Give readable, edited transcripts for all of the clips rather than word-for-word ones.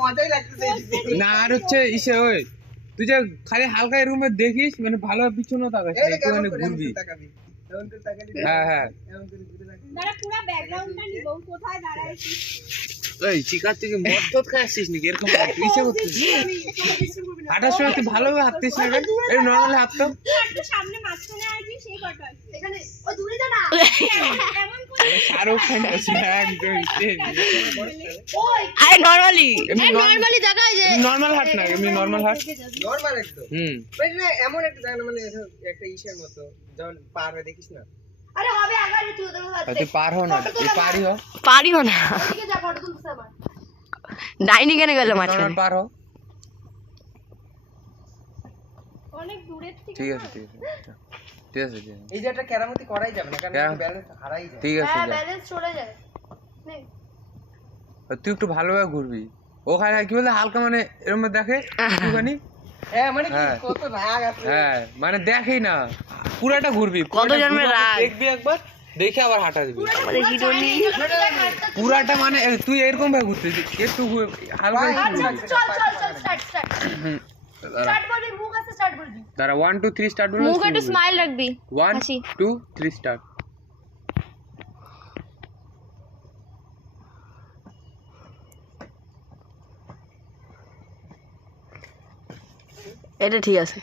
মজাই লাগতেছে না আর হচ্ছে ইসে ওই তুই যে খালি হালকা রুমে দেখিস মানে ভালো পিছনে তাকাস একটুখানি ঘুরবি হ্যাঁ হ্যাঁ ওই চিকার থেকে মদ টদ খাই আসছিস নাকি এরকম ইসে করছিস হাঁটার সময় তুই ভালোভাবে হাঁটতিস না এই নর্মালি হাঁটতো শাহরুখ খান আছে একদম আরে নরমালি নর্মাল হাঁট না এমনি নর্মাল হাঁট নরমাল একদম মানে এমন একটা জায়গা মানে একটা ইসের মতো যখন পার হয়ে দেখিস না আরে হবে আগারে তুই ওদের হাতে তুই পার হ না তুই পারিও না ঠিক আছে ফটো তুলতে আমার ডাইনি কেন গেল মাঝখানে পার হ অনেক দূরে থেকে ঠিক আছে ঠিক আছে ঠিক আছে এই যে একটা কেরামতি করাই যাবে না কারণ ব্যালেন্স হারাই যায় ঠিক আছে হ্যাঁ ব্যালেন্স চলে যায় নে তুই একটু ভালোভাবে ঘুরবি ওখানে কি বলে হালকা মানে এরকম দেখে একটুখানি হ্যাঁ মানে কি কত রাগ আছে হ্যাঁ মানে দেখেই না পুরাটা ঘুরবি কত জন্মের রাগ দেখবি একবার দেখে আবার হাঁটা দিবি আমাদের হিরোনি পুরাটা মানে তুই এরকম ভাবে ঘুরতেছিস একটু হালকা চল স্টার্ট স্টার্ট বলবি মুখ আছে স্টার্ট বলবি দাঁড়া 1 2 3 স্টার্ট বলবি মুখ একটু স্মাইল রাখবি 1 2 3 স্টার্ট এটা ঠিক আছে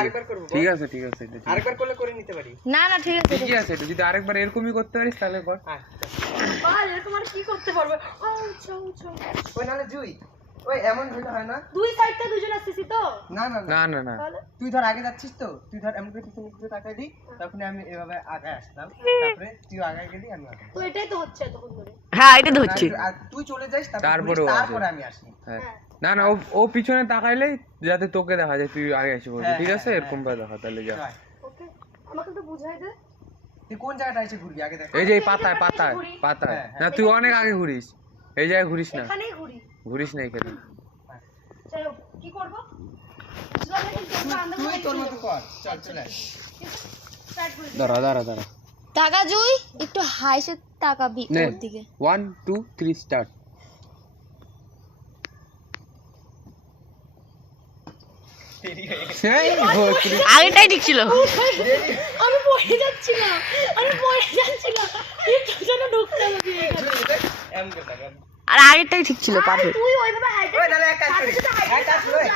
আরেকবার করব ঠিক আছে ঠিক আছে এটা আরেকবার করলে করে নিতে পারি না না ঠিক আছে ঠিক আছে এটা যদি আরেকবার এরকমই করতে পারিস তাহলে কর বাল এরকম আর কি করতে পারবে আচ্ছা ওই নালে জুই ওই এমন হইলে হয় না দুই সাইড থেকে দুজন আসছিস তো না না না না না তাহলে তুই ধর আগে যাচ্ছিস তো তুই ধর এমন করে পিছনে পিছনে তাকাই দি তখন আমি এভাবে আগে আসলাম তারপরে তুই আগে গেলি আমি আগে তো এটাই তো হচ্ছে তখন ধরে হ্যাঁ এটা ধরছি আর তুই চলে যাস তারপরে ও তারপরে আমি আসি হ্যাঁ না না ও পিছনে তাকাইলে যাতে তোকে দেখা যায় তুই আগে এসে পড়বি ঠিক আছে এরকম ভাবে দেখা তাহলে যা ওকে আমাকে তো বুঝাই দে তুই কোন জায়গাটা এসে ঘুরবি আগে দেখ এই যে এই পাতায় পাতায় পাতায় না তুই অনেক আগে ঘুরিস এই জায়গায় ঘুরিস না এখানেই ঘুরি ঘুরিস না এখানে চলো কি করব বুঝলাম না কিন্তু আমরা আন্দাজ তুই তোর মতো কর চল চলে স্টার্ট করি দাঁড়া দাঁড়া দাঁড়া টাকা জুই একটু হাইসে তাকাবি ওর দিকে 1 2 3 স্টার্ট আগেটাই ঠিক ছিল আমি পড়ে যাচ্ছিলাম একটু যেন ঢুকতে হবে এম করে আর আগেরটাই ঠিক ছিল পারফেক্ট তুই ওইভাবে হাইটে ওই নালে এক কাজ করি এক কাজ করি